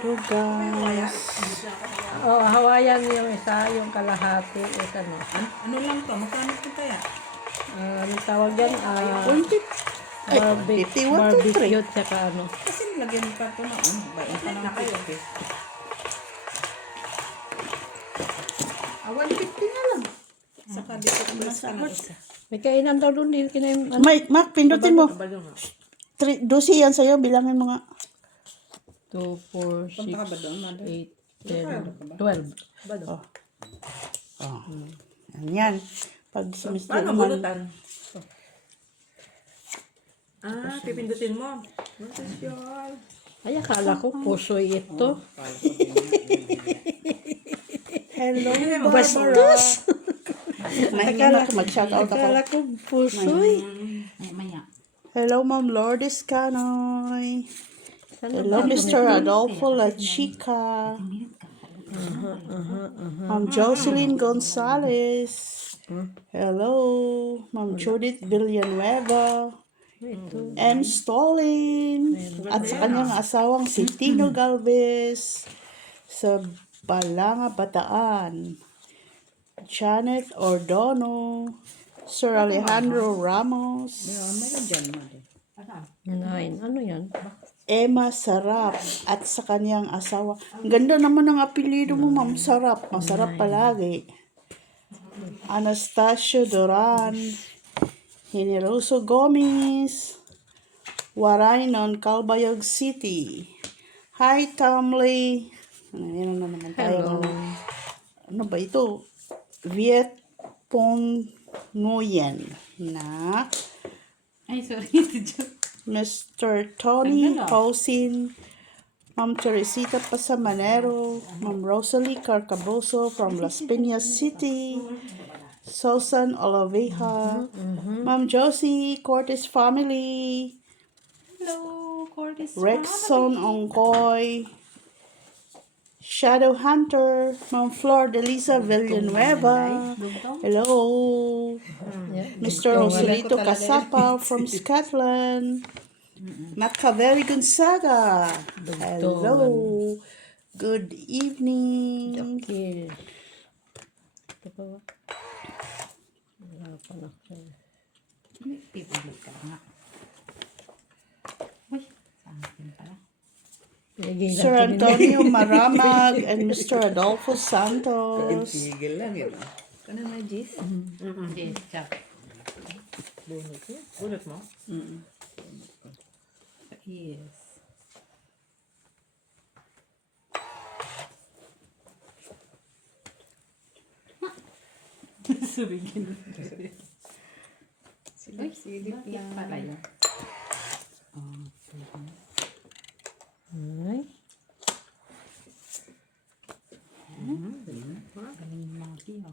Ito guys. Oh, Hawaiian yung isa, yung kalahati. Ito no. Ano lang to? Magkano to kaya? Anong tawag yan? 150. Ay, 50, 1, 2, 3. Barbecue tsaka ano. Kasi nilagyan mo pa ito na ano. Bain pa ng kayo. 150 na lang. Saka dito plus ka na isa. May kainan daw doon din. Kinain, ano? Mac, pindutin mo. Balong, 12 yan sa'yo. Bilangin mo nga. 2, 4, Punta ka ba doon, Mother? 6, 8, 10, 12. Oh. Oh. Yan. Pag semester Paano naman. bulutan? Pipindutin mo. Masasyol. Ay, akala ko pusoy ito. Hello, Bastos! Nahinga na ako. Mag-shoutout ako. Akala ko pusoy. Maya. Hello, Ma'am Lourdes Canoy. Hello, Mr. Adolfo La Chica. Ma'am Jocelyn Gonzalez. Hello, Ma'am Judith Villanueva. M. Stolin. At sa kanyang asawang si Tino Galvez sa Balanga, Bataan. Janet Ordono. Sir Alejandro Ramos. Meron dyan, Mother. 9. Ano yan? Emma Sarap at sa kanyang asawa. Ang ganda naman ng apelido mo, Ma'am Sarap. Masarap palagi. Anastasio Doran. Generoso Gomez. Waraynon, Calbayog City. Hi, Tamley. Ayan na naman tayo. Hello. Ano ba ito? Viet Pong Nguyen na Ay, sorry. Mr. Tony Hosin, Ma'am Teresita Pasamanero, Ma'am Rosalie Carcaboso from Las Piñas City, Susan Olaveja, Ma'am Josie Cortes family, Hello, Cortis. Rexon Ongkoy, Shadow Hunter, Ma'am Flor Delisa Villanueva, hello, Mr. Rosalito Casapa from Scotland, Macaveri Gonzaga, hello, good evening. Okay. Ito pa ba? Wala pa na. Pipili ka nga. Uy, sa akin pala. Pinigil Sir lang Antonio Maramag and Mr. Adolfo Santos. Tigil lang yun. Ano na, Jis? Jis, chap. Bunot mo? Bunot mo? Yes. Subigin. Silip lang pala yun. Ay. Galing mga kiyo.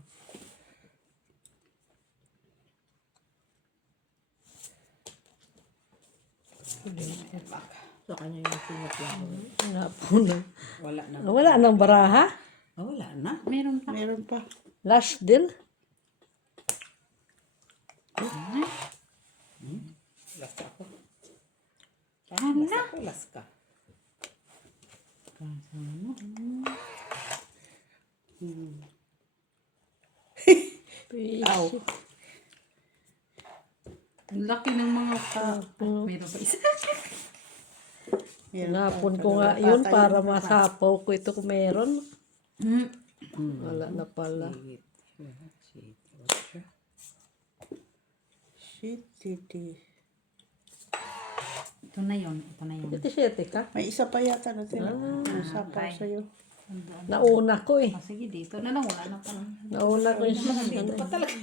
Sa kanya yung singat lang. Wala po na. Wala na. Wala nang baraha? Wala na. Meron pa. Meron pa. Last deal? Last ako. Last ako, last ka. Aw. Ang laki ng mga meron pa isa. Napon ko nga yun para masapaw ko ito kung meron. Wala na pala. Shit. Ito na yun. Ito na yun. 7 ka? May isa pa yata na sila. Nasapaw sa'yo. Nauna ko eh. Sige, dito na lang. Wala na pa. Nauna ko yung Dito pa talaga.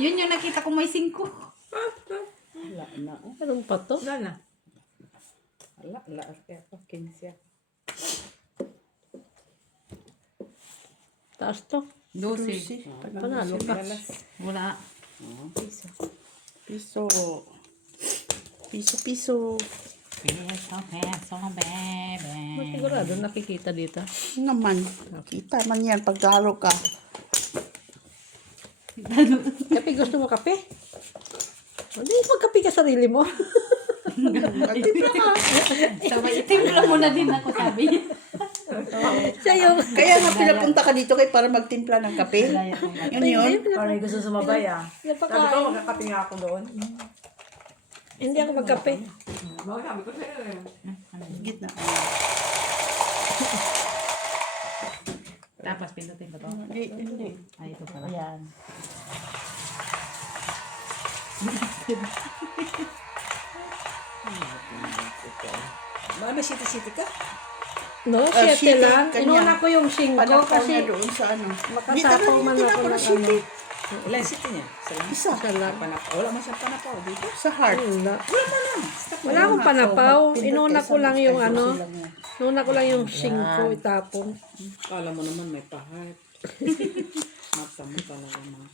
Yun yung nakita ko may 5. Wala na. Meron pa to? Wala na. Wala. Kaya pa, 15. Taas to. 12. Panalo ka. Wala. Piso. Peso, bebe. Sigurado nakikita dito. Naman. Kita man yan pag garo ka. Kape, gusto mo kape? Hindi, magkape ka sarili mo. Magtimpla ka. Sabay, itimpla mo na din ako, sabi niya. Siya yung... Kaya nga pinapunta ka dito kay para magtimpla ng kape. Yun yun. Parang gusto sumabay ah. Sabi ko, Napakain. magkakape nga ako doon. Hindi ako magkape. Bakit sabi ko sa'yo eh. Gitna. Tapos, pindutin ko to. Hindi. Ay, ito pala. Ayan. Baka may city-city ka? No, Ah, 7 shitty, lang. kanya. Inuna ko yung 5 Panapaw kasi niya doon sa ano. makasapaw man ako ng ano. Ilan city niya? Sa lang? Isa. Isa lang. Panapaw. Wala man siyang panapaw dito. Sa heart. Wala. Stop Wala akong panapaw. Inuna ko lang yung ano. Sila mo. Inuna ko lang yung 5 itapon. Kala mo naman may pahat. Mata mo talaga mga.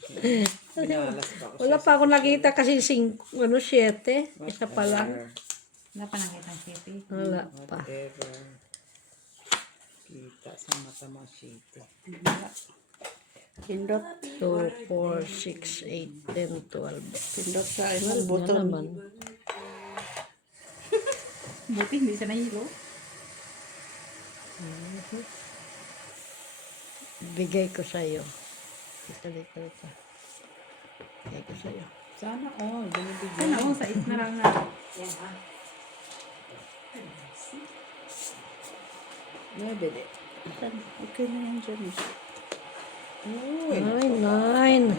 Binalas pa ako Wala pa ako nakita kasi 7. Isa pa lang. Wala pa nakita ang city. Wala pa. Whatever. Kita sa mata mo city. Pindot. 2, 4, 6, 8, 10, 12. Pindot sa ano. Yan Button. naman. Buti, hindi siya nahilo. Bigay ko sa'yo. Dito. Bigay ko sa'yo. Sana all. Binibigyan. Sana, oh, sa na lang na. Nabili. Okay na yan dyan. Uy. 9.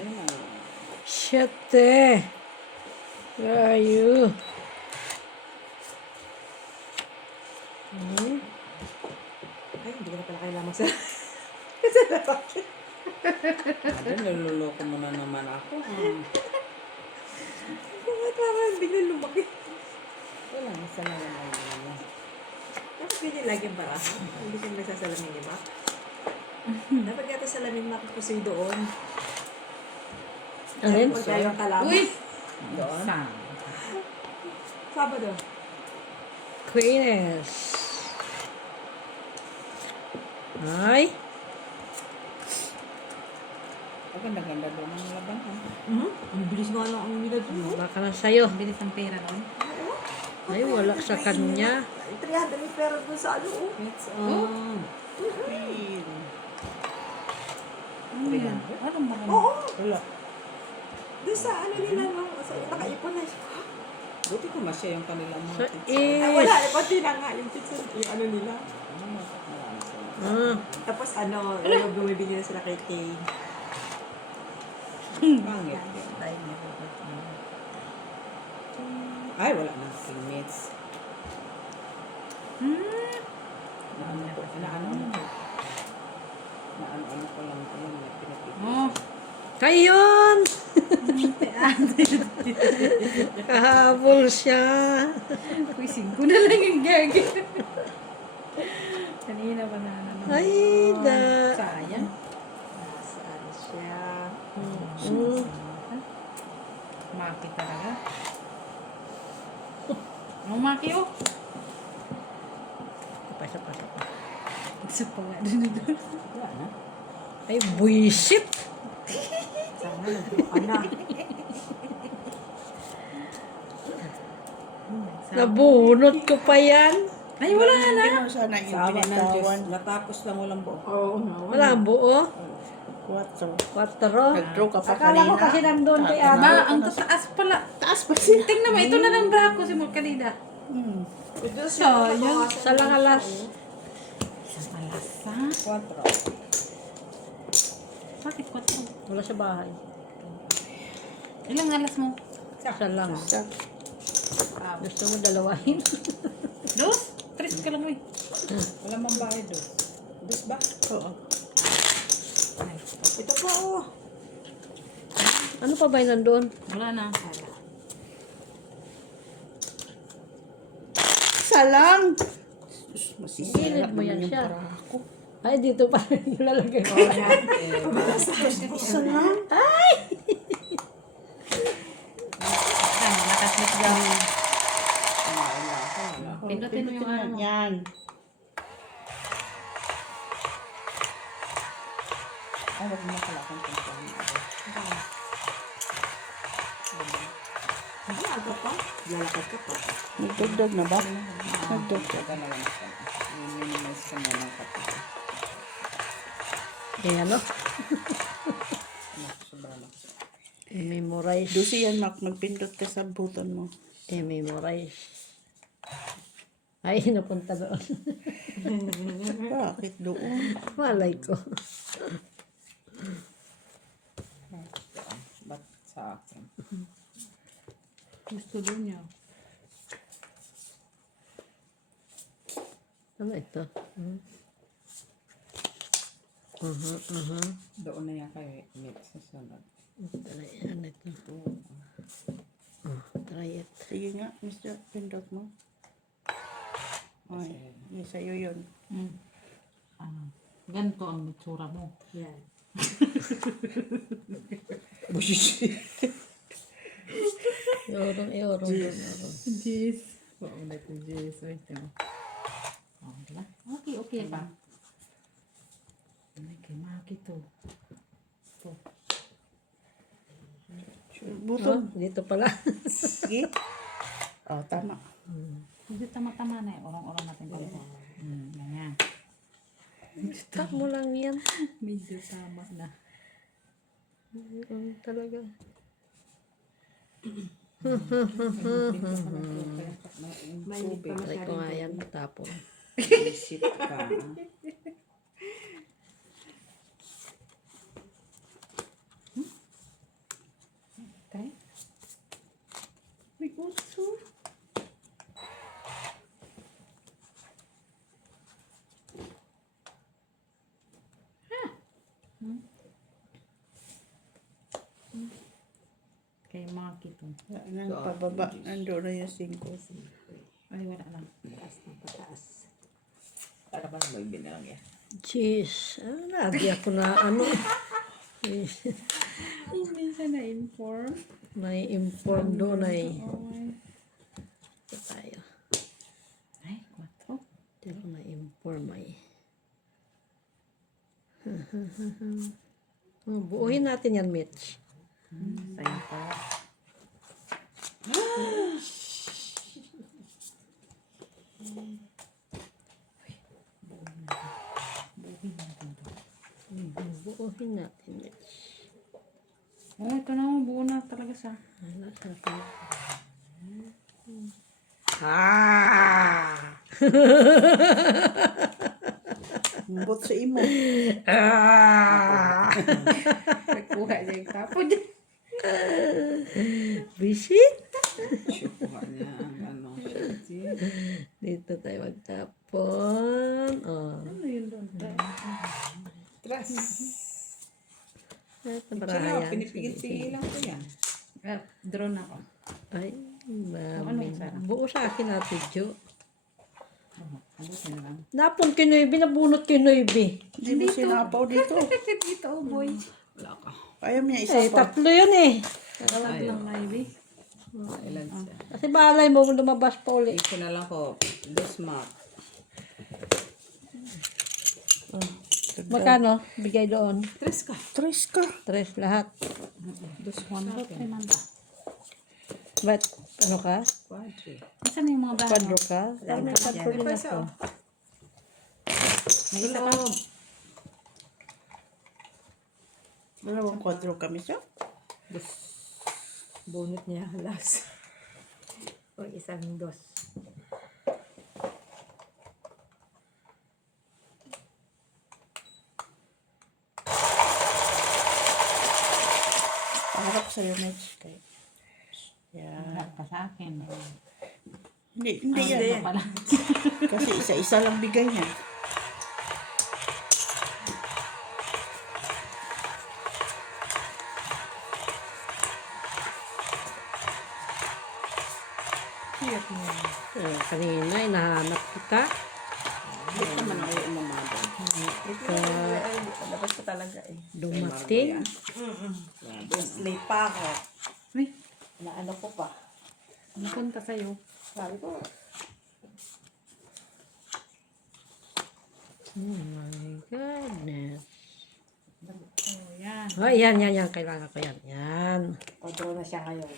7. Where are you? Ay, hindi ko na pala kailangan sa... Ano, niloloko mo na naman ako. Bakit parang biglang lumaki? Wala, isa na lang ang ano. Dapat pwede lagi yung bara. Hindi siya nagsasalamin ni Mac. Dapat yata salamin Mac kasi doon. Alin? Kung tayo ang kalaman. Uy! Doon? Saan? Sabado. Queeness. Ay. Ang ganda-ganda doon ang laban. Ang bilis nga lang ang nila doon. Baka na sa'yo. Ang bilis ng pera doon. Ay, wala sa kanya. 300 may pera doon sa ano. Oh. It's on. Parang marami. Oo. Wala. Doon sa ano nila no. Sa nakaipon na siya. Buti ko masya yung kanilang mga Sa kids. Ay wala. Pati na nga yung pizza. Yung ano nila. Tapos ano. Yung bumibili na sila kay Kay. Pangit. Ay, wala na. Teammates. Naano ko lang ayun, pinapipili. Oh, Kayon! Kahabol siya. quizzing ko na lang yung gagi. Kanina pa na ano. Ay, da. Sayang. Saan siya? Maki talaga. Ang maki oh. Pasa. Isa pa nga doon. Wala na. Ay, buisit. Sana nagbuka ka na. Nabunot ko pa yan. Ay, wala na. Ganun sana yung Sa awa ng Diyos, binitawan. natapos lang walang buo. Oo nga. Wala ang buo. 4. 4. Nag-draw ka pa Akala ko kanina. kasi nandun kay Ate. Ma, ang tataas pala. Taas pa siya. Tingnan mo, ito na lang brako si Morkalida. Sayang. Sa lang alas. Isang malasa. 4. Bakit 4? Wala sa bahay. Ilang alas mo? Isa lang. Sa- Gusto mo dalawahin? Dos? 3 ka lang eh. Wala mang bahay doon. Dos ba? Oo. Ito po oh. Ano pa ba yung nandun? Wala na. Salang! Gilid mo yan siya. Ako. Ay, dito pa rin lalagay mo. Salang? Ano, nakaslit dyan. Pindutin mo yung ano mo. Yan. Ay, wag mo pala akong pintuan. Maaga pa. Lalakad ka pa. Nagdagdag na ba? Nagdagdag. Taga na lang ako. Minimize ka muna ng kape. Eh, ano? Sobra na. I-memorize. Dusi yan, Mac. Magpindot ka sa button mo. I-memorize. Ay, napunta doon. Bakit doon? Malay ko. Ba't sa akin? Gusto doon niya. Ano ito? Doon na yan kayo. Meet sa sunod. Ano ito? Try it. Sige nga, Mr. Pindot mo. Ay, yes, sa'yo yun. Ganito ang itsura mo. Yan. Yorong. Jeez. Oo, ulit yung jeez. Wait mo. Oh, diba? Okay pa. Ay, kay Maki to. Button. Dito pala. Sige. Oh, tama. Hindi tama-tama na eh. Orang-orang natin pala. Ganyan. Tap mo lang yan. Medyo tama na. Talaga. Mainit pa Try ko nga yan. Tapon. Visit ka. Okay? May gusto. Kay Maki to. Nang pababa, nandun na yung 5. Ay, wala lang. Pataas ng pataas. Para ba may binalang yan? Jeez. Lagi ako na ano. Hindi siya na-inform. May inform doon ay. Ito tayo. Ay, 4. Hindi ako na-inform ay. Buuhin natin yan, Mitch. Sa'yo pa. Buuhin natin, Mitch. Oh, ito na. Buo na talaga siya. Wala, sarap na. Bot sa imo. Nagkuha niya yung tapon. Visit? Kuha niya ang ano. Dito tayo magtapon. Oh. Ano yun doon? Tras. Ito Siya para lang. yan. Pinipigil-pigil lang ko yan. Drone ako. Ay, Ano dami. yung sarap? Buo sa akin natin, Jo. Abutin na lang. Napon kinoybi, nabunot kinoybi. Hindi mo sinapaw dito. Dito, oh boy. Wala ka. Ayaw niya isa Eh, pa. tatlo yun eh. Kakalag lang, Ivy. Ilan siya? Kasi balay mo lumabas pa uli. Ito na lang ko. Lusmak. Magkano? Bigay doon. Tres ka. 3 ka. 3 lahat. Lusmak. Ay, manda. But, ano ka? Quadri. Saan yung mga bahay? Quadro ka? Ay, may quadro din May ako. May isa ka. Dalawang kwadro kami siya. Bunot niya halas. O isang dos. Paharap sa'yo, Mitch. Kay. Wala Yan. pa sa akin. Hindi yan. Pala. Kasi isa-isa lang bigay niya. Cute mo. Kanina, hinahanap kita. Hindi naman ako umamado. Labas ko talaga eh. Dumating. Late pa ako. Uy, Naano ko pa. napunta sa'yo. Sabi ko, Oh my goodness. Oh, yan. Oh, yan. Kailangan ko yan. Yan. O-draw na siya ngayon.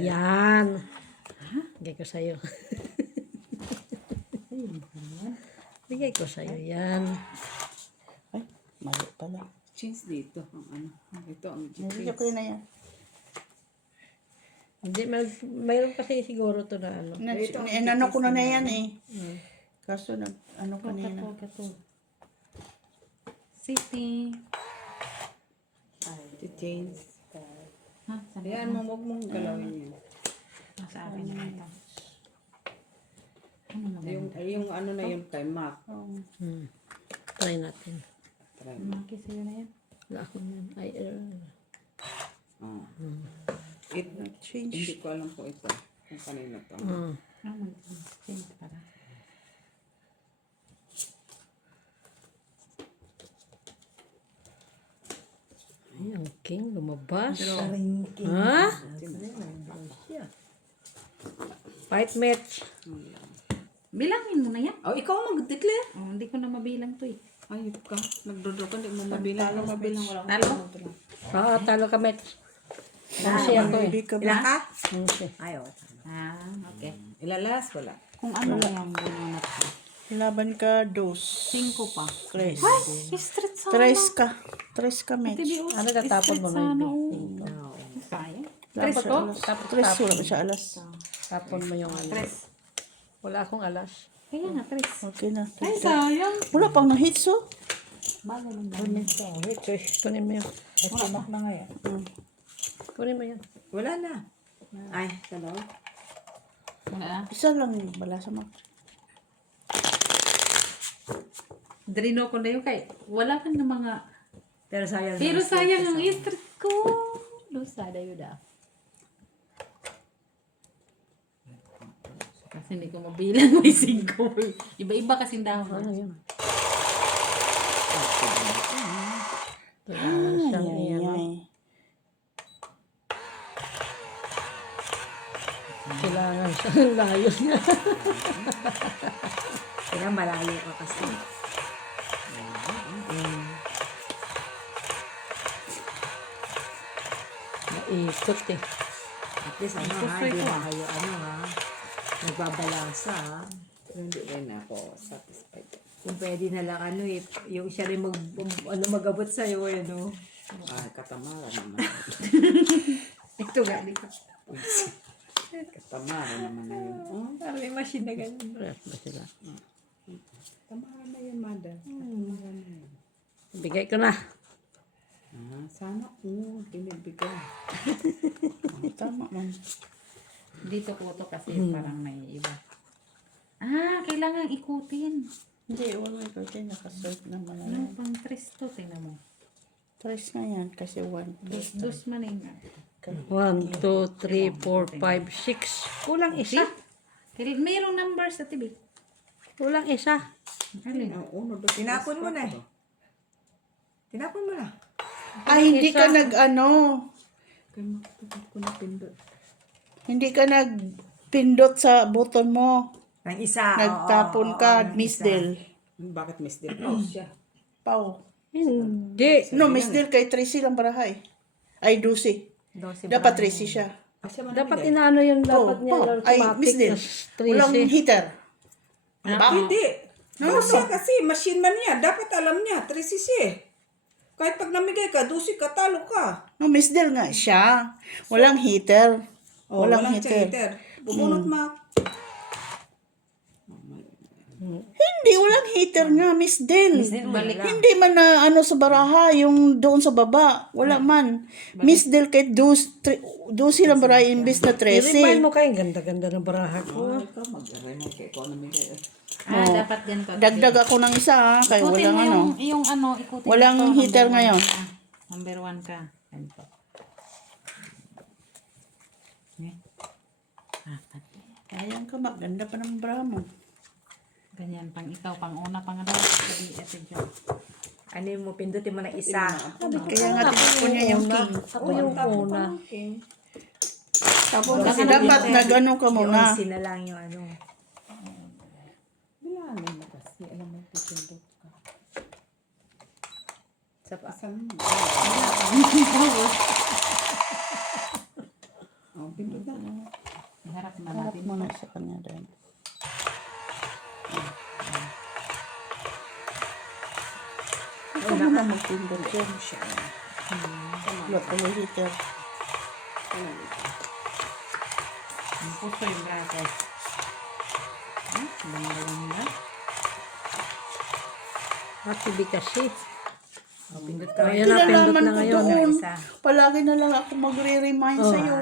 Yan. Bigay ko sa'yo. Bigay ko sa'yo. Yan. Ay, mali pala. Cheese dito. Ang ano. Ito ang Hindi cheese. ko na yan. Hindi, mayroon kasi siguro to na ano. Inano ko na yan eh. Kaso ano kanina. City. Si cheese. Ha? Sabi Ayan, huwag mong galawin yan. sa akin na ito. Ano naman? Yung ano na yun kay Mac. Try natin. Try mo. Maki sa'yo na yan. Wala ako yan. Ay, Ah. Change. Hindi ko alam po ito. Kung kanina to. Ah, mag-change para. ay, ang king lumabas. Ha? Fight match. Bilangin mo na yan. Oh, ikaw mag-declare. Oh, hindi ko na mabilang to eh. Ayop ka. Nagdodo ka. Hindi mo mabilang. Talo mabilang wala. Talo? Oo, talo ka match. Kasi ako eh. Hindi ka Ilan ba? ka? Kasi. Ayaw. Ah, okay. Ilalas, wala. Kung ano na yung bununat ko. Laban ka, dos. 5 pa. Tres. Street sana. Tres ka, Mitch. Ano katapon mo na Sana. yun? Sayang. Tres Tres to? Tres, wala pa siya alas. Tapon mo yung ano. Tres. Wala akong alas. Kaya nga, tres. Okay na. Ay, sayang. Wala pang na-hits, oh. Bago lang namin. Wait, kunin mo yun. Estimak na ngayon. Kunin mo yan. Wala na. Ay, dalawa. Wala na. Isa lang bala sa mak. Drino ko na yun kay wala ka na mga. Pero sayang. Pero sayang ang street ko. Lusada yun ah. Kasi hindi ko mabilang may 5. Iba-iba kasing dahon. Ano yun? Kailangan siyang iyan. Ay. Kailangan siyang layo niya. Kaya malayo ka kasi. Naikot eh. At least ano ha, hindi na kayo ano ha. Nagbabalansa ha. Hindi rin ako satisfied. Kung pwede na lang ano eh, yung siya rin mag-abot sa'yo eh no. Ay, katamaran naman. Ito ga dito. Katamaran naman na yun. Oh, Parang may machine na ganun. Parehas ba sila? tamaran na yun, mother. Katamaran na yun. Bigay ko na. Ah, sana pinibigay. Tama man. Dito ko to kasi parang may iba. Ah, kailangan ikutin. Hindi, wala ikaw dyan. Nakasort naman. Ano pang tres to? Tingnan mo. Tres na yan kasi one. Dos man eh. 1, 2, 3, 4, 5, 6. Kulang isa. Mayroong numbers sa TV. Kulang isa. Alin? Ang uno, dos, Tinapon tres, mo na eh. quatro. Tinapon mo na. Ay, hindi ka nag-ano. Kaya makapagod ko na pindot. Hindi ka nagpindot sa button mo. Ang isa. Nagtapon ka, ng Miss isa. Del. Bakit Miss Del? Oh, siya. Pau. Hindi. No, Miss Del kay Tracy lang barahay. Ay, Dusi. 12 Dapat Tracy siya. Ah, siya man Dapat inaano yun. Dapat niya Pau. lang Ay, Miss Del. Walang Tracy. heater. Hindi. No, siya kasi, machine man niya. Dapat alam niya, 3cc. Kahit pag namigay ka, 12 ka, talo ka. No, Miss Del nga siya. Walang heater. Oh, Walang siya heater. Bumunot ma. Hindi, walang heater nga, Miss Del. Balik. Hindi man na ano sa baraha, yung doon sa baba. Wala man. Miss Del kahit Dusi lang barahay imbis na I-remind 13. mo kayo. Ganda-ganda ng baraha ko. Ikaw, mag-remote kay ko namigay. Ah, dapat ganito. Dagdag ako ng isa ha, kaya Ikutin walang mo ano. yung ano, ikutin Walang mo to, heater number ngayon. one. Number 1 ka. Ganito. Okay. Apat. Ayan ka, maganda pa ng bra mo. Ganyan, pang ikaw, pang una, pang ano. Sabi, ito dyan. Ano yung mo, pindutin mo na isa. Kaya nga ko niya yung king. Ako yung una. Tapos kasi dapat nag-ano ka muna. 11 na lang yung ano. Bilangin mo kasi, alam mo, pipindot ka. Sa pa. Asan mo? Huwag mo na magpindot dyan siya. Look, yung heater. Ang puso yung braso. Banda-banda. Matibi kasi. Pindot ka. Ayan na, pindot Kinalaman na ko ngayon. doon. Isa. Palagi na lang ako magre-remind Oh. sa'yo.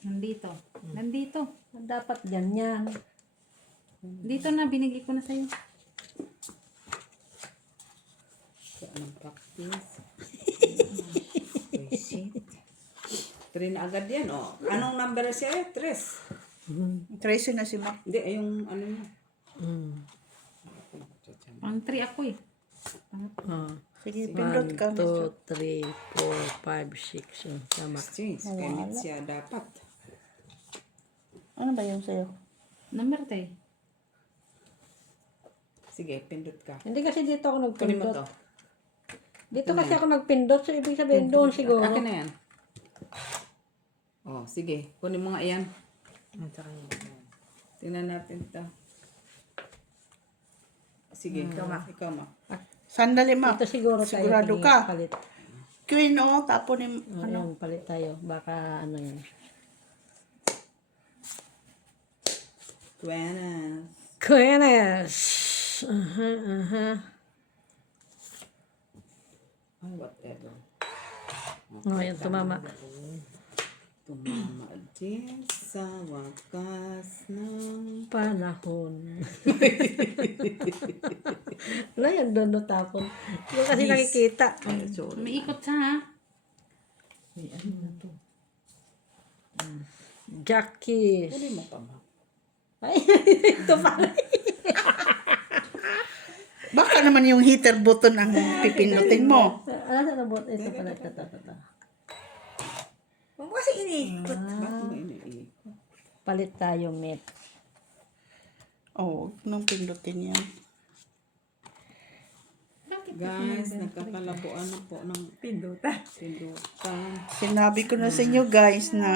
Nandito. Nandito. Dapat ganyan. Dito na, binigay ko na sa'yo. Anong practice? Shit. 3 na agad yan, oh. Anong number siya eh? 3. Tracy na si Mac. Hindi, yung ano niya. Pang 3 ako eh. Oh. Sige, pindot 1, ka. 2, 3, 4, 5, 6. Yun, tama. Jeez, ganit siya dapat. Ano ba yung sa'yo? Number 3. Sige, pindot ka. Hindi kasi dito ako Kunin mo nagpindot. to. Dito kasi ako nagpindot. So, ibig sabihin doon siguro. Akin na yan. Oh, sige. Kunin mo nga yan. Tingnan natin ito. Sige, ikaw ma. Sandali, Mac. Dito siguro tayo. Sigurado tingin, ka. Palit. Queen, oh. Tapon yung, Ano? Palit tayo. Baka ano yun. Buenas. Kuenes. Oh, whatever. Oh, yun, tumama. Tumama din sa wakas ng... Panahon. Wala yan doon no tapon. Hindi kasi nakikita. Ay, sorry. Umiikot siya ha. Jackie. Kunin mo pa, ma. Ay, ito pala. baka naman yung heater button ang pipindutin mo. Ano sa nabot? Ito pala. Ito. Huwag mo kasi iniikot. Bakit mo iniikot? Palit tayo, met. Oh, nung pindutin yan. Guys, nagkakalabuan na po ng Pindutan. pindutan. Sinabi ko na sa inyo, guys, na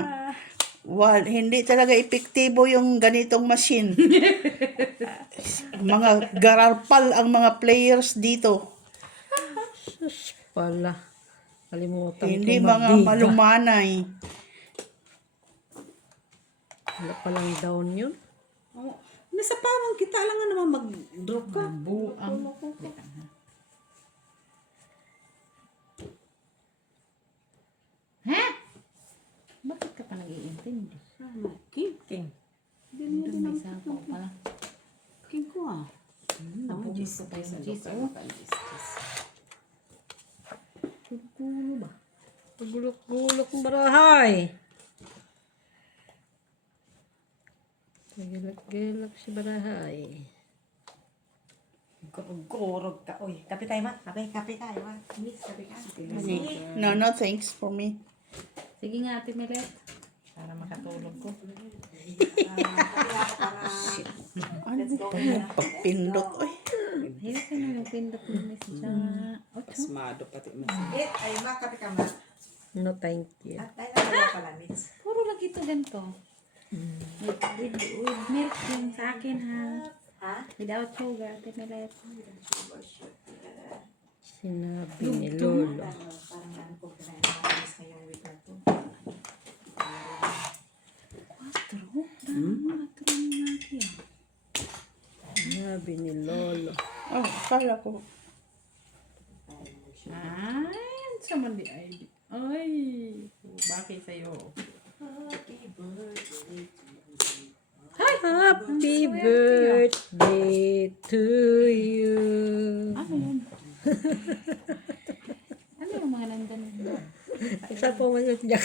hindi talaga epektibo yung ganitong machine. Mga garalpal ang mga players dito. Sus pala. Kalimutan Hindi ko mga magbiga. malumanay. Wala palang down yun. Oh, nasa pawang kita lang nga naman mag-drop ka. Buang. Ha? Bakit ka pa nag-iintindi? King. Doon may sapaw pala. King ko ah. Nabuhos ko pa yung cheese. Oh. Gulo ba? Gulok-gulok ng barahay. Gilak-gilak si barahay. Gorog ka. Uy, kape tayo ma. Kape tayo ma. Miss, kape ka. No, thanks for me. Sige nga, Ate Melet. Para makatulog ko. Ano ba yung pagpindot? Uy, Hirap na yung pindot mo sa 8. Pasmado pati mas. Ay ma, kape ka ma. No, thank you. At tayo na wala pala, Miss. Puro lagi ito ganito. With milk yung sa akin ha. Ha? Without sugar, Ate Melet. Sinabi ni Lolo. Parang ano po, pinag-alis ngayong week na to. 4 na natin. Sinabi ni Lolo. oh, akala ko. Ay, sama di ay. Ay, bakit sa'yo? Happy birthday to you. Ano yun? Ano yung mga nandun doon? Isa po man siya, Jack.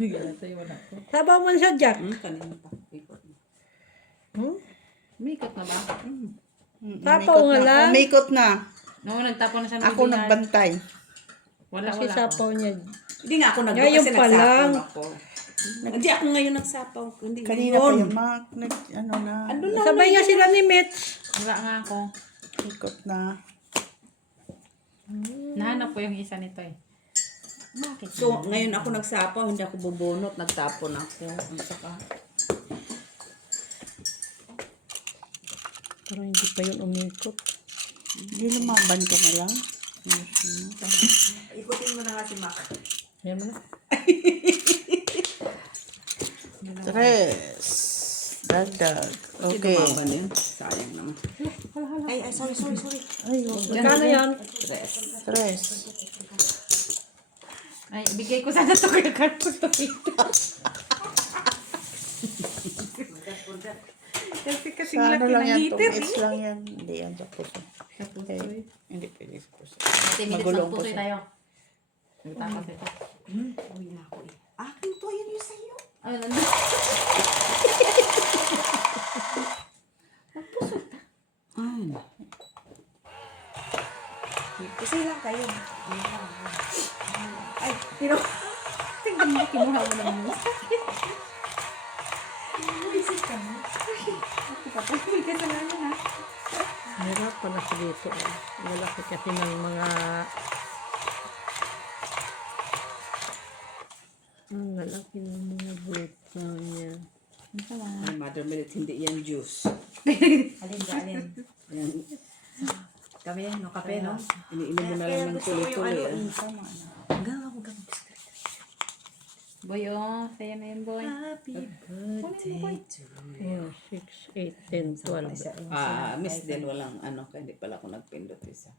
Gala sa'yo wala ko. Sabaw man siya, Jack. Kanina pa. Ikot mo. Makeup na ba? Tapaw nga lang. Umikot na. No, nagtapon na siya ng Ako binan. nagbantay. Wala, Kasi wala. sapaw niya. Hindi nga ako Ngayon kasi pa lang. nagsapaw ako. Hindi ako ngayon nagsapaw. Hindi Kanina pa yung Mac, ano na, Sabay nga sila ni Mitch. Wala nga ako. ikot na. Nahanap ko yung isa nito eh. Bakit? So, ngayon ako nagsapaw, hindi ako bubunot, nagtapon ako. Ang saka, Pero hindi pa yun umikot. Hindi lumaban ka na lang. Ikutin mo na nga si Mac. Yan mo na. 3. Dagdag. Okay. Lumaban yun. Sayang naman. Ay, sorry. Ay, Magkano yan? 3. Ay, bigay ko sana ito kaya karputo. Kasi Sa ano laki lang ng yan, 2 heater. minutes lang yan. Hindi yan sa puso. Okay. Hindi pwede sa puso. 10 minutes Magulong ng tutoy puso. tayo. Nagtakas ito. Uwi na ako eh. Akin to, yan yung sa'yo. Ay, nandun. Ay, Kasi lang kayo. Ay, pero... Tingnan mo, kinuha mo naman mo. Isip ka mo. Ako pa po, may kasalanan ha. Hirap pala siya dito. Malaki kasi ng mga... Ang lalaki ng mga buta niya. ay, Mother Merit, hindi yan juice. Alin. Yan, Kami, no kape, no? iniinom mo na lang ng tuloy-tuloy. Hanggang ako gamit. Boy, oh. Sa'yo na yun, boy. Happy birthday to you. 4, 6, 8, 10, 12. Miss din, walang ano, kaya hindi pala ako nagpindot isa.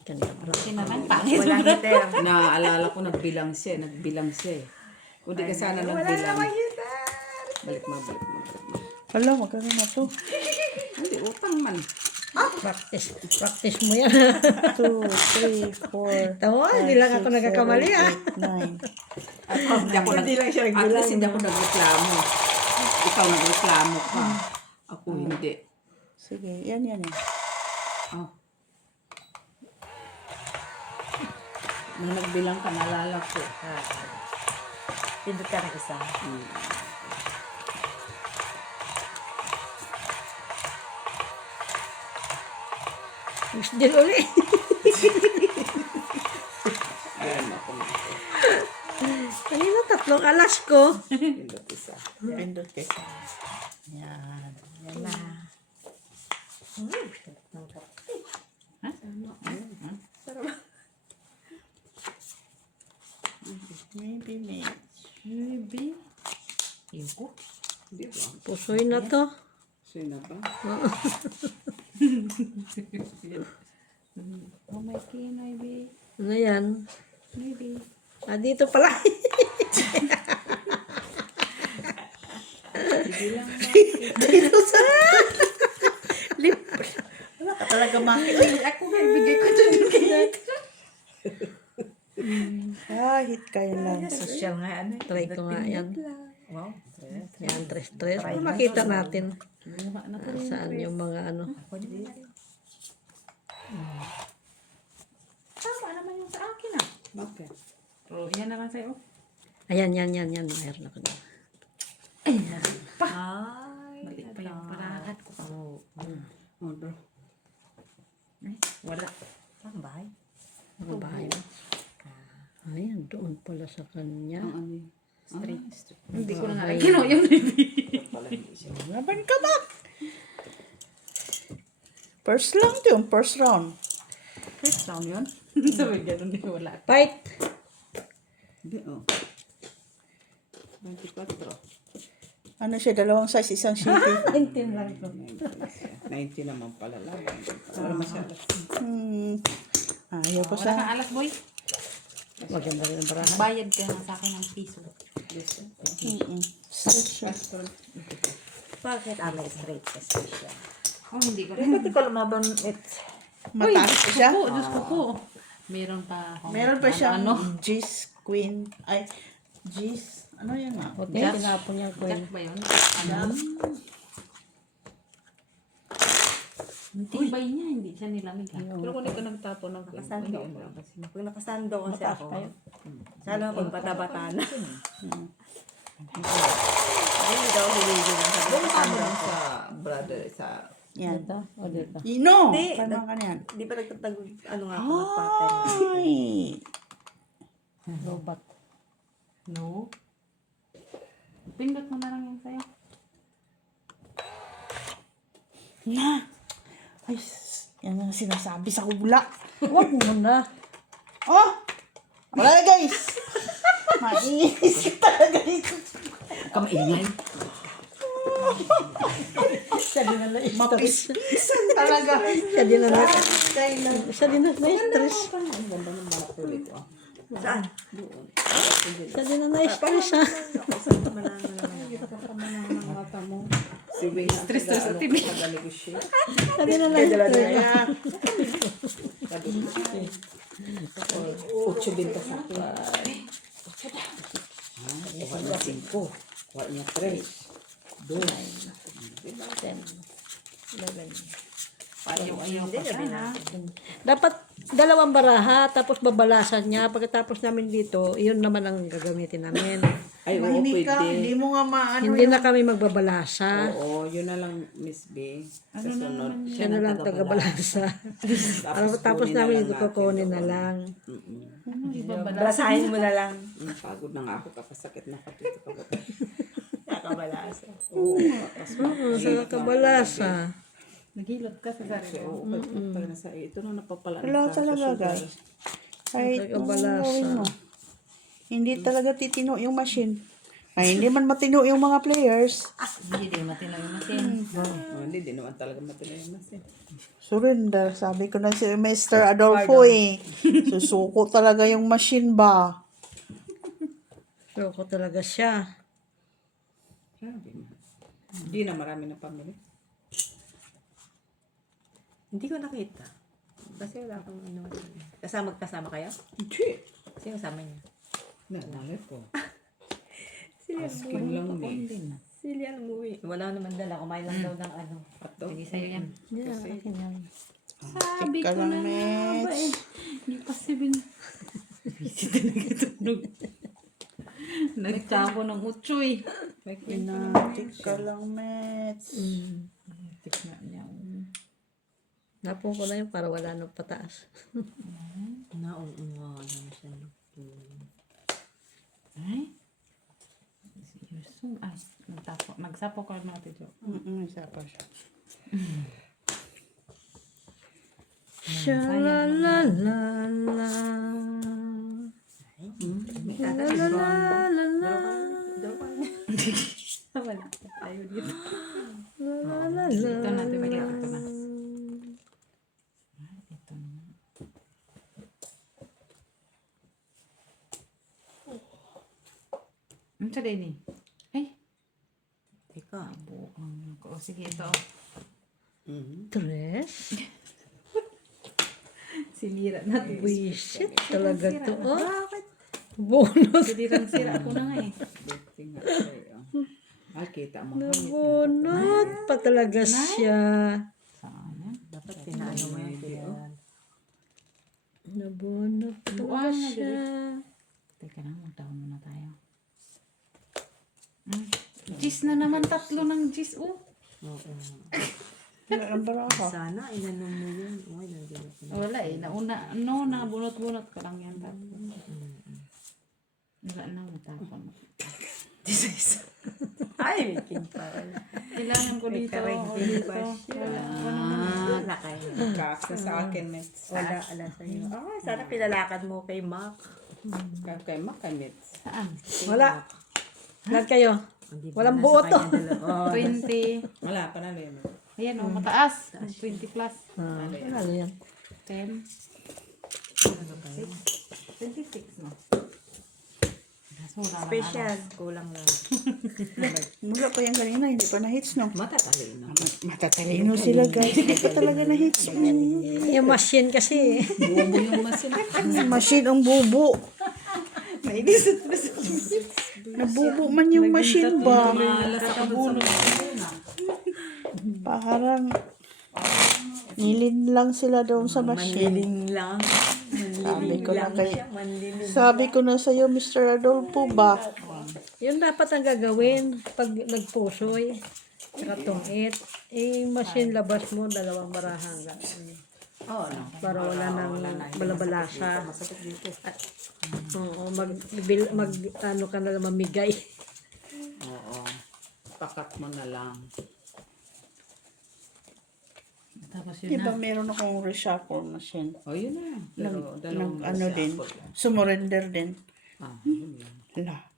Kanina pa. Kasi naman, pangit. Walang heater. Naalala ko, nagbilang siya eh. Kung di ka sana Wala nagbilang. naman heater. Balik mo. Hala, magkano na to? Hindi, utang man. Practice mo yan. 2, 3, 4. Tawa, hindi lang ako nagkakamali 9. Hindi ako Hindi lang siya At nagbilang. least hindi ako nagreklamo. Ikaw nagreklamo ka. Ako hindi. Sige, yan. Oh. Nung nagbilang ka, naalala ko. Pindot ka ng isa. Miss din uli. Ayun ako. Kanina 3 alas ko. Pindot isa. Pindot ka. Yan. Yan na. Maybe. Maybe. Yun ko. Di ba? Pusoy na to. Sa'yo na ba? Oh my God, maybe. Ano yan? Maybe. Dito pala. Wala ka talaga makita. Ay, ako nga, ibigay ko dyan kaya. Kahit kayo lang. Social nga ano. Try ko nga yan. Wow. Yan, 3. Para makita natin saan yung mga ano. Tama naman yung sa akin ah. Bakit? Pero yan naman sa'yo. Ayan. Mayroon ako dyan. Ay. Mali pa yung parahan ko. Order. Wala. Saan bahay? Mga bahay mo. Ayan, doon pala sa kanya. Ang ano yun? Straight. Hindi ko na nga kino yung maybe. Laban ka ba? First lang ito yung first round. First round yun? Sabi ganun din wala. Fight! Hindi, oh. 24. Ano siya, dalawang size, isang shitty. 19 lang ito. 90 naman pala laban. Wala masyado. Ayaw ko Wala kang sa... alas boy. Maganda rin ang barahan. Bayad ka na sa akin ng piso. Bakit? May straight kasi siya. Oh, hindi ko rin. Hindi ko lumaban Mataas ko siya. Po, Diyos ko po. Meron pa ako. Meron pa siyang Ano? G's Queen. Ay, G's. Ano yan nga? Okay, Jack. tinapon niya ko Jack yun. ba yun? Ano? Ang tibay niya, hindi siya nilamig ha. Pero kung hindi ka nagtapo ng queen, Nakasando hindi ako. mo. Pag nakasando kasi ako. Sana pag bata-bata na. Hindi daw humigil ng sabi. Doon ka mo lang sa brother, sa... Yan. Dito? O dito? No! Hindi. Parang ka yan. Hindi pa nagtatag, ano nga ako, magpaten. Ay! Robot. No. Pindot mo na lang yung sa'yo. Na! Ay, yan ang sinasabi sa kubla. Huwag mo na. Oh! Wala na guys! Mainis ka talaga dito. Kamaingay. Siya din na na-stress. Mapispisan talaga. Siya din na Kailan? Siya din na na-stress. Saan? Siya din na na-stress ha. Stress sa TV. Siya din na na-stress. Ocho binta sa akin. Kuha niya 5. Kuha niya 3. 2. 11. Dapat dalawang baraha, tapos babalasan niya. Pagkatapos namin dito, iyon naman ang gagamitin namin. Ay, oo, Mahimik ka. pwede. Hindi mo nga maano Hindi na kami magbabalasa. Oo, yun na lang, Miss B. Sa sunod. Siya na lang tagabalasa. Tapos namin ito kukunin na lang. Balasahin mo na lang. Pagod na nga ako, kapasakit na pati sa kababa. Nakabalasa. Oo, Oo, sa kabalasa. Naghilot ka sa sarili. oo, pag nasa ito na napapala. Wala talaga guys. Kahit Tagabalasa. gawin mo. Hindi talaga titino yung machine. Ay, hindi man matino yung mga players. Hindi din matino yung masin. Oh, hindi din naman talaga matino yung masin. Surrender. Sabi ko na si Mr. Adolfo eh. Susuko talaga yung machine ba? Loko talaga siya. Sabi mo. Hindi na marami na pamili. Hindi ko nakita. Kasi wala akong ano. Kasama kayo? Hindi. Sino kasama niya? Nalala ko. Sila Asking lang eh. Sila ang umuwi. Wala naman dala. Kumain lang daw ng ano. Ato. Sige sa'yo yan. Sabi ko lang, Mets. Hindi kasi busy talaga tunog. Nagtsapo ng utsoy. Pinatik ka lang, Mets. Tik na niya. Napon ko na yun para wala nang pataas. Naunga. Alam siya. Ay? Seryoso? Ay, nagsapo ka mga tidyo. Isa pa siya. Sha la la la la. La la la la la. Wala. Ayaw dito. La la la. Ito na, diba? Ito na. Ito na. Ano sa din eh? Ay, Teka. buong ko. O, sige, ito. Tres. Sinira na. Wisit talaga to. Oh. Bonus. Sinirang sira ako na nga eh. Tingnan tayo. Ay, kita mo. Nabunot pa talaga siya. Sana. Dapat pinaano mo yan. Nabunot pa talaga Buwan na, siya. Teka lang, magtawag muna tayo. Gis na naman, 3 ng gis. Oh. Oo. Wala lang para ako. Sana, inano mo yun. Uy, nandiyan ako. Wala eh. Nauna, no, nabunot-bunot ka lang yan. Wala na, matapon. Ay, may king pa. Kailangan ko dito. O dito. Wala kayo. Kaksa sa akin, Mets. Wala sa'yo. Sana pinalakad mo kay Mac. Kay Makamits. Saan? Wala. Lahat kayo. Hindi Walang nasa buo to. kanya dalawa. 20. Wala, panalo yun. Ayan o, mataas. 20 plus. Ano yan? 10. 26 no? Basura lang. Special. Kulang lang. Mula pa yan kanina, hindi pa na-hits, no? Matatalino. Matatalino sila, guys. Hindi pa talaga na-hits. Yung machine kasi. Buo yung masin. Machine ang bubo. Nabubo man yung machine ba? Parang nilin lang sila doon sa machine. Manliling lang. Sabi ko na kay, Manliling. sabi ko na sa'yo, Mr. Adolfo ba? Yun dapat ang gagawin pag nagpusoy. Saka tungit. Eh, machine labas mo, 2 barahan. Oo, no. Para wala nang balabalasa. At, oo, mag ano ka na lang mamigay. Oo. Pakat mo na lang. Tapos Tapos yun Diba na. meron akong reshuffle machine. Oh, yun na. Pero dalawang Ano din, sumurrender din. Ah, yun lang. Hala.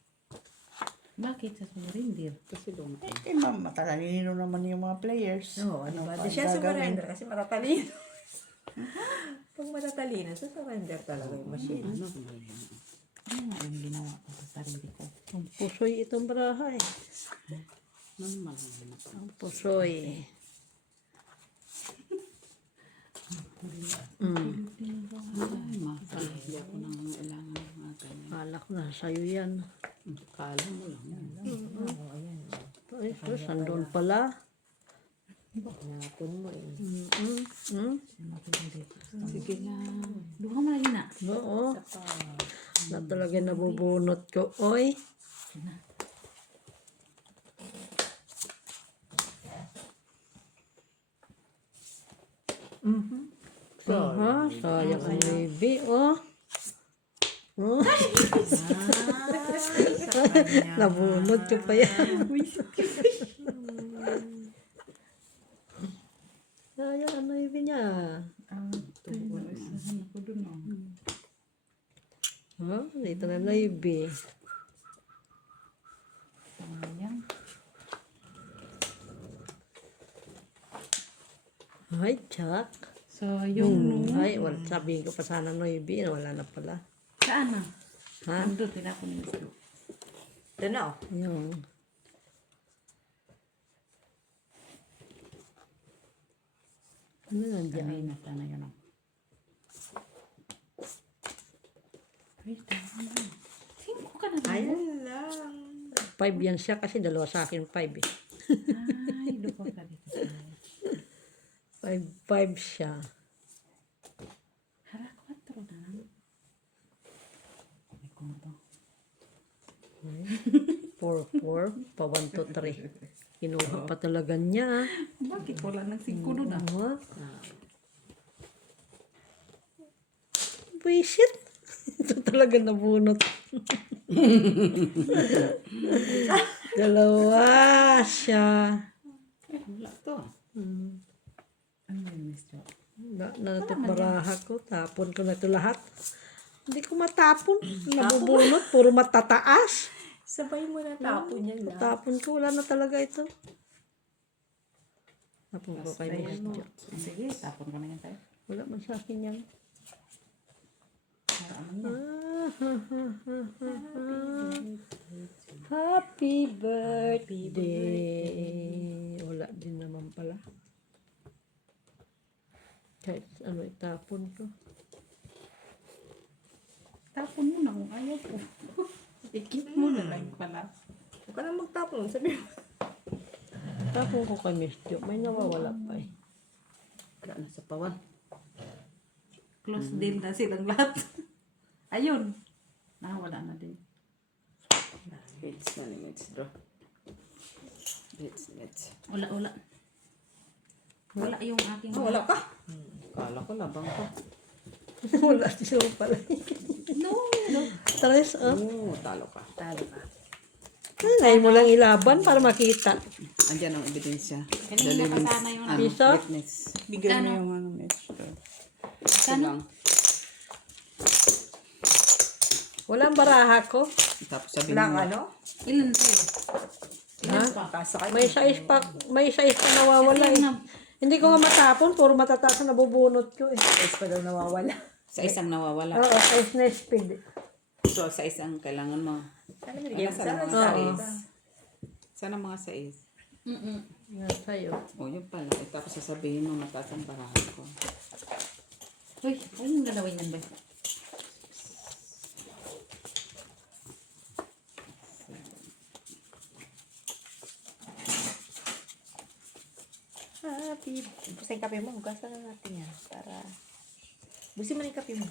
Bakit sa sumurindi? Kasi luma. Eh, ma'am, matalino naman yung mga players. Oo, ano ba? pa Di siya gagawin? surrender kasi matatalino. Pag matatalino, surrender talaga yung machine. Ano nga yung ginawa ko sa sarili ko? Ang pusoy itong baraha eh. Normal lang. Ang pusoy. Ay, mahal. Hindi ako nangangailangan ng mga ganyan. Alak na sa'yo yan. Kala mo lang yan. Ay, sus, andun pala. Napon mo eh. Sige na. Duha mo lagi na. Oo. Na talaga nabubunot ko. Oy. Aha, sayang ang baby, oh. Oh. Nabunot ko pa yan. Sayang ang baby niya. Ha? Dito na baby. Ay, Chuck. So, yung... Ay, sabihin ko pa sana Noybi, wala na pala. Saan na? Ha? Ando, tinapon yung gusto. Ito na oh. Yung. Ano nandiyan? Ay, nasa na yun. Wait, tama na. 5 ka na ba? Ayan lang. 5 yan siya kasi dalawa sa akin 5 eh. Ay, lupa ka dito. 5 siya. Hala, 4 na lang. May kumpo. 4, pa 1 to 3. Kinuha pa talaga niya. Bakit wala nang 5 doon ah? Ano? Buisit. Ito talaga nabunot. Dalawa siya. Wala to. Ano yung mister? Na ito baraha ko. Tapon ko na ito lahat. Hindi ko matapon. Nabubunot. Puro matataas. Sabay mo na tapon yan lang. Tapon ko. Wala na talaga ito. Tapon ko kay Miss Jo. Sige, tapon ka na yan tayo. Wala man sa akin yan. Happy birthday. Wala din naman pala. Kahit ano itapon ko. Tapon mo na kung ayaw ko. I-keep mo na lang pala. Huwag ka na magtapon. Sabi mo. Tapon ko kay Miss Jo. May nawawala pa eh. Wala na sa pawan. Close deal na silang lahat. Ayun. Wala na din. Bits na ni Mitch, bro. Bits. Wala. Wala yung aking... Wala ka? Kala ko labang ko. Wala siya pala. No. Tres, oh. Talo ka. Ngayon mo lang ilaban para makita. Andyan ang ebidensya. Kanina pa sana yung... Piso? Witness. Bigyan mo yung ano, Mitch. Silang. Walang baraha ko. Tapos sabi Lang mo, ano? Ilan tayo? May size pa nawawala eh. Hindi ko nga matapon, puro matataas na nabubunot ko eh. Is pa daw nawawala. sa isang nawawala. Oo, size na speed. So, sa isang kailangan mo. Ano binigyan mo? Sana Sana mga sa sais. Sana mga sais. Yan sa'yo. O, yun pala. Tapos sasabihin mo, mataas ang barahan ko. Uy, huwag mong galawin yan ba? Happy. Busin yung kape mo. Hugasan na natin yan. Para... Busin mo na yung kape mo.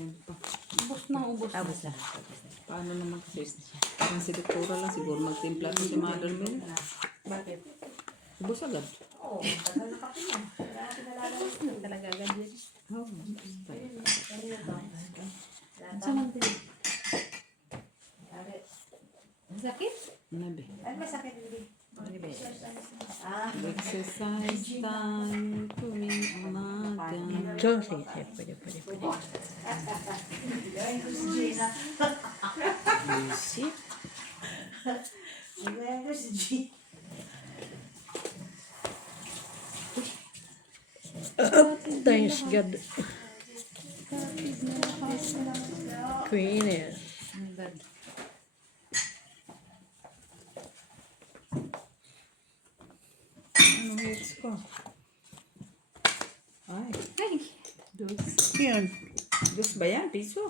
Yan pa. Ubus na. Ubus na. Paano naman kasi? Parang si Doktora lang siguro magtimpla ito si Mother Mill. Bakit? Ubus agad. Oo. Tagal na kape mo. Talaga agad yun. Saan man din? Ang sakit? Nabi. Ano may sakit, Lili? Exercise time tuwing umaga. So, sige, pwede. Isip. Thanks God. Queen. Ano hits ko? Ay, Yun. dos ba yan? Piso?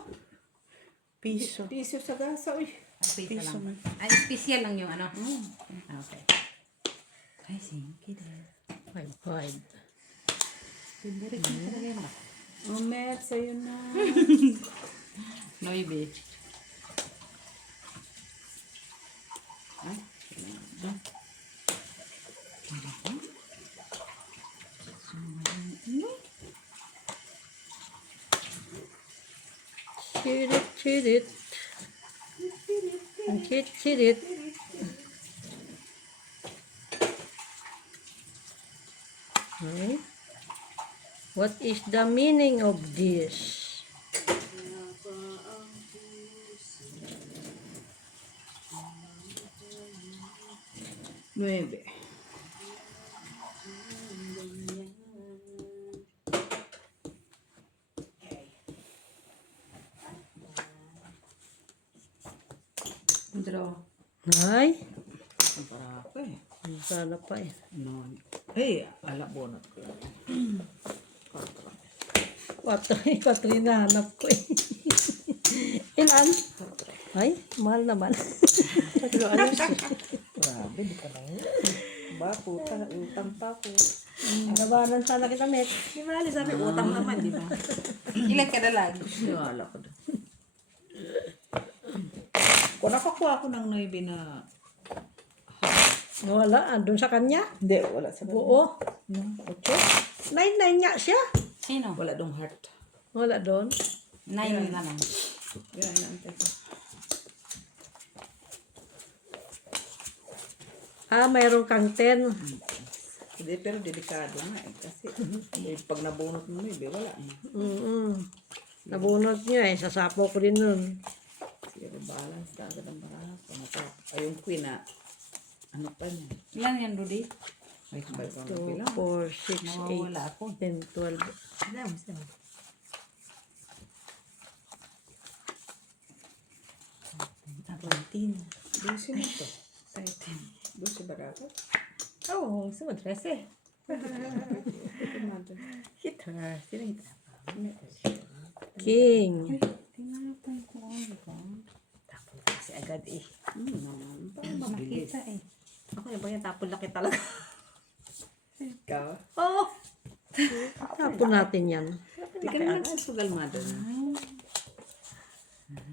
Piso. Piso sa gasa, uy. Piso man. Ay, special lang yung ano. Okay. Ay, sige. 5. Direct na talaga yun ba? Oh, Met, sa'yo na. Noibe. Ay, Chirit. Chirit. Okay. What is the meaning of this? 9. Draw. Ay, Para ako eh. sana pa eh. No. Hey, ala bonot ko. 4 hinahanap ko eh. Ilan? Ay, mahal naman. Grabe, di ka lang. Ba, puta, utang pa ko. Labanan sana kita, Met. Di ba, sabi, utang naman, di ba? ilan ka na lang? Wala ko doon. Kung nakakuha ko ng 9 na... Wala, andun sa kanya. Hindi, wala sa Buo. No, 8. 9 nga siya. Sino? Wala dong heart. Wala doon. 9 na lang. Yan, inaantay ko. Mayroon kang 10. Hindi, pero delikado nga eh. Kasi pag nabunot mo 9, wala na. Nabunot niya eh. Sasapo ko din nun. Zero balance ka agad ang baraha. Ay, yung queen na, ano pa niya? Ilan yan, Rudy? Ay, kabay pa 2, ng bilang. 4, 6, Nawawala 8, ako. 10, 12. Alam, sino? Lucy na to. 13. Lucy ba dapat? Oo, gusto mo, 13. Ito Hit her. Sino hit her? King. Tinapay ko ano ba? Tapon kasi agad eh. naman. Parang mabilis. Nakita eh. Ako yung ba yung tapon laki talaga. Ikaw? Oo. Tapon natin yan. Hindi ka na nagsusugal, mother.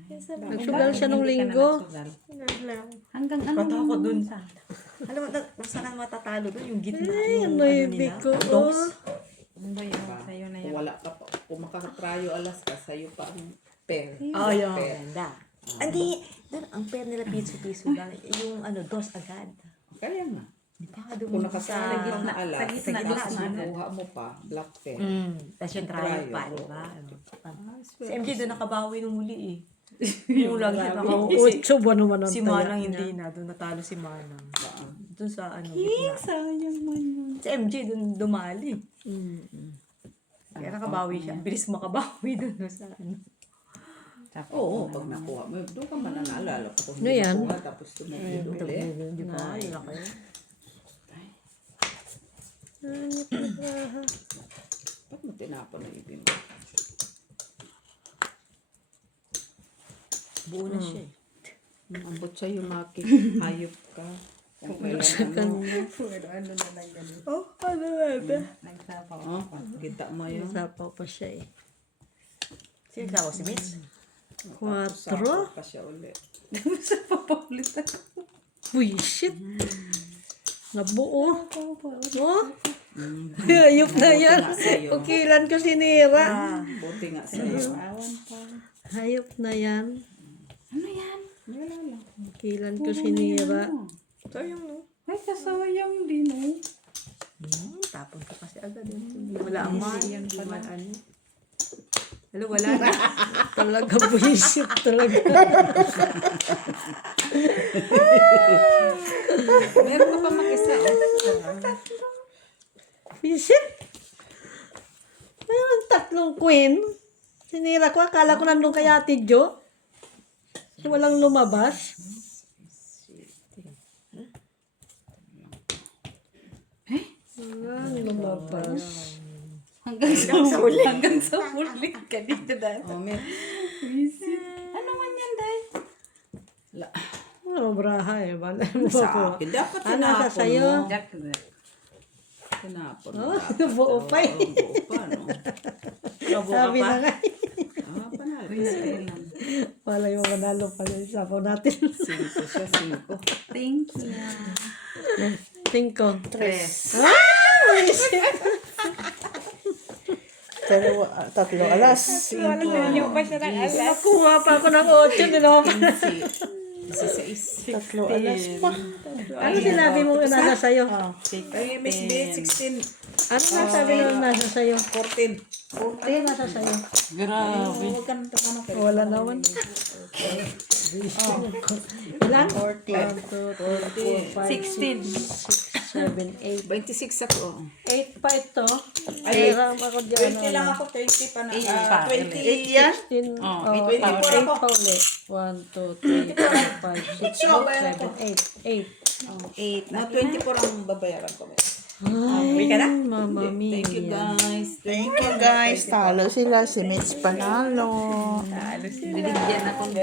Nagsugal siya nung Hindi ka na linggo. nagsugal. Lang. Hanggang ano Patakot dun. sa... Alam mo, kung saan ang matatalo doon, yung gitna. Ay, yung ano ano yung nila. ko. Dos. Ano ba yun? Sa'yo na Kung yan. wala ka pa, kung makakatrayo alas ka, sa'yo pa ang pair. Oh, yung Pair. ganda. Hindi, doon ang pair nila piso-piso lang. Yung ano, dos agad. Kaya nga. Di ba? Kung Doon nakasala sa ka gitna. na alas, sa gitna, tapos gitna. makuha mo pa, black pair. Tapos yung trial pa, di ba? Si MJ doon nakabawi nung huli eh. Yung lagi Utso ba naman ang Si taya Manang niya? hindi na. Doon natalo si Manang. Doon sa ano, gitna. Sayang man yun. Si MJ doon dumali. Kaya nakabawi siya. Bilis makabawi doon no, sa ano. Oo, pag nakuha mo, doon ka mananalo. Kung Ano hindi yan? nakuha, tapos tumulog ulit. Di ba? Yun ako. Ba't mo tinapon na ibig mo? Buo na siya eh. Ambot sa'yo, Maki. Hayop ka. Kung kailan ano. Oh, ano na? Nagsapaw. Oh, kita mo yun. Sapaw pa siya eh. Sino sawa si Mitch? 4. Sapot pa siya ulit. Sa papaulit ako. Uy, shit. Nabuo. Oh? Ayop na yan. Ukilan ko sinira. Buti nga sa'yo. Awan pa. Hayop na yan. Ano yan? Wala lang. Ukilan ko sinira. Sayang no? Ay, kasayang din eh. Tapon ka kasi agad. Wala ang yan pala. Hello, wala na. Talaga buisit talaga. Meron ka pa mag-isa. Visit? Mayroon 3 queen. Sinira ko. Akala ko nandun kay Ate Jo. Kasi walang lumabas. Walang lumabas. Hanggang sa huli. Hanggang sa huli ka dito dahil. Oh, may... Ano man yan, Day? Oh, braha eh. Malay mo Sa po. akin, dapat Ano sa tinapon sayo? mo. Jack, Tinapon mo. Oh, buo pa eh. Buo pa, no? Sabi na nga. Ah, panalo. Ayun lang. Malay mo manalo pala yung sapo natin. 5 siya, 5. thank you. 5. Tres. Tatlong alas. Nakuha pa ako ng 8. Niloko. 16. Tatlong alas pa. Ano sinabi mo na nasa sayo? Ay, Miss B, 16. Ano nasabi mo nasa sayo? 14. Ano nasa sayo? Grabe. Huwag ka nang takano kayo. Wala naman. Ilan? 40. 16. 7, 8. 26 ako. 8 pa ito. Ay, Ay, ako dyan. 20 lang ako, 20 pa na. 8 pa. 20 yan? 16. Oh, Oh, 8 pa 8 ako. pa ulit. 1, 2, 3, 4, 5, 6, 7, 8. 8. Na 24 ang babayaran ko. Ay, ka na? Mama mia. Thank you, guys. Thank you guys. Talo sila. Si Mitch panalo. Binigyan akong